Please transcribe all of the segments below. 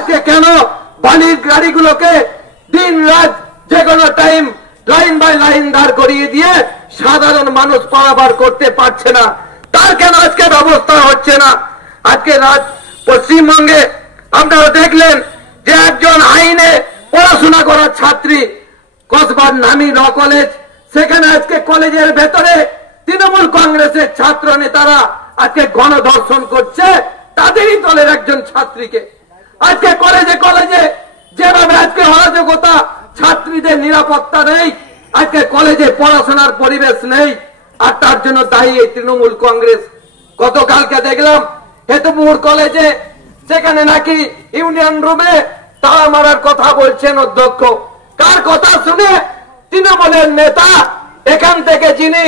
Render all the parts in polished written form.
আজকে কেন বালির গাড়িগুলোকে দিন রাত যে কোনো টাইম লাইন বাই লাইন দাঁড় করিয়ে দিয়ে সাধারণ মানুষ পারাপার করতে পারছে না, তার কেন আজকে ব্যবস্থা হচ্ছে না? আজকে রাত পশ্চিমবঙ্গে আপনারা দেখলেন যে একজন আইনে পড়াশোনা করা ছাত্রী কসবার নামি ল কলেজ, সেখানে আজকে কলেজের ভেতরে তৃণমূল কংগ্রেসের ছাত্র নেতারা আজকে গণধর্ষণ করছে তাদেরই দলের একজন ছাত্রীকে। আজকে কলেজে কলেজে যেভাবে আজকে অরাজকতা, ছাত্রীদের নিরাপত্তা নেই, আজকে কলেজে পড়াশোনার পরিবেশ নেই, আর তার জন্য দায়ী এই তৃণমূল কংগ্রেস। গতকালকে দেখলাম হেতুপুর কলেজে, সেখানে নাকি ইউনিয়ন রুমে তালা মারার কথা বলছেন অধ্যক্ষ। কার কথা শুনে? তৃণমূলের নেতা এখান থেকে যিনি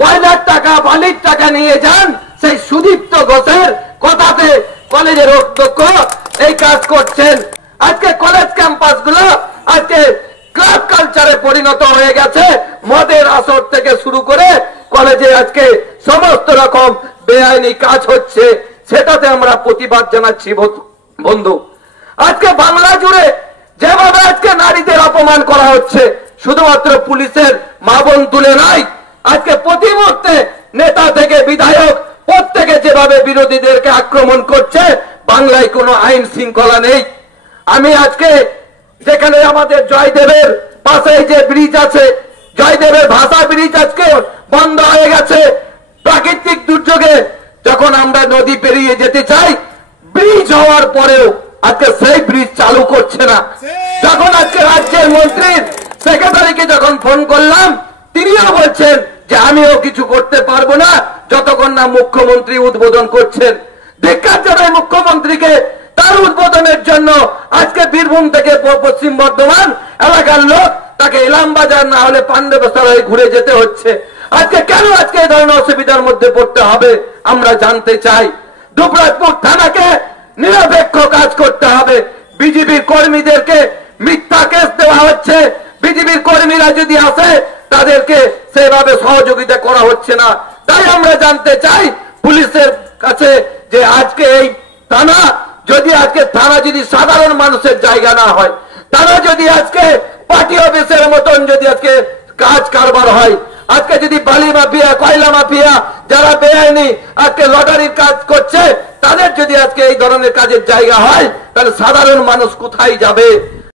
কয়লার টাকা বালির টাকা নিয়ে যান, সেই সুদীপ্ত ঘোষের কথাতে কলেজের অধ্যক্ষ এই কাজ করছেন। আজকে কলেজ ক্যাম্পাস গুলো আজকে ক্লাব কালচারে পরিণত হয়ে গেছে। মদের আসর থেকে শুরু করে কলেজে আজকে সমস্ত রকম বেআইনি কাজ হচ্ছে, সেটাতে আমরা প্রতিবাদ জানাচ্ছি বন্ধু। আজকে বাংলা জুড়ে যেভাবে আজকে নারীদের অপমান করা হচ্ছে, শুধুমাত্র পুলিশের মা বোন তুলে নাই, আজকে প্রতি মুহূর্তে নেতা থেকে বিধায়ক প্রত্যেকে যেভাবে বিরোধীদেরকে আক্রমণ করছে, বাংলায় কোনো আইন শৃঙ্খলা নেই। আমি আজকে যেখানে আমাদের জয়দেবের পাশে যে ব্রিজ আছে, জয়দেবের ভাষা ব্রিজ আজকে বন্ধ হয়ে গেছে। প্রাকৃতিক দুর্যোগে যখন আমরা নদী পেরিয়ে যেতে চাই, ব্রিজ হওয়ার পরেও আজকে সেই ব্রিজ চালু করছে না। যখন আজকে রাজ্যের মন্ত্রীর সেক্রেটারিকে যখন ফোন করলাম, তিনিও বলছেন যে আমিও কিছু করতে পারবো না যতক্ষণ না মুখ্যমন্ত্রী উদ্বোধন করছেন। ধিক্কার জানাই মুখ্যমন্ত্রীকে, তার উদ্বোধনের জন্য আজকে বীরভূম থেকে পশ্চিম বর্ধমান এলাকার লোক তাকে ইলামবাজার না হলে পান্ডবেশ্বর হয়ে ঘুরে যেতে হচ্ছে। আজকে কেন আজকে এই ধরনের অসুবিধার মধ্যে পড়তে হবে আমরা জানতে চাই। দুবরাজপুর থানাকে নিরপেক্ষ কাজ করতে হবে। বিজেপির কর্মীদেরকে মিথ্যা কেস দেওয়া হচ্ছে, বিজেপির কর্মীরা যদি আসে তাদেরকে সেভাবে সহযোগিতা করা হচ্ছে না। তাই আমরা জানতে চাই পুলিশের কাছে যে আজকে এই থানা যদি সাধারণ মানুষের জায়গা না হয়, থানা যদি আজকে পার্টি অফিসের মতন যদি আজকে কাজ কারবার হয়, আজকে যদি বালি মাফিয়া, কয়লা মাফিয়া, যারা বেআইনি আজকে লটারির কাজ করছে, তাদের যদি আজকে এই ধরনের কাজের জায়গা হয়, তাহলে সাধারণ মানুষ কোথায় যাবে?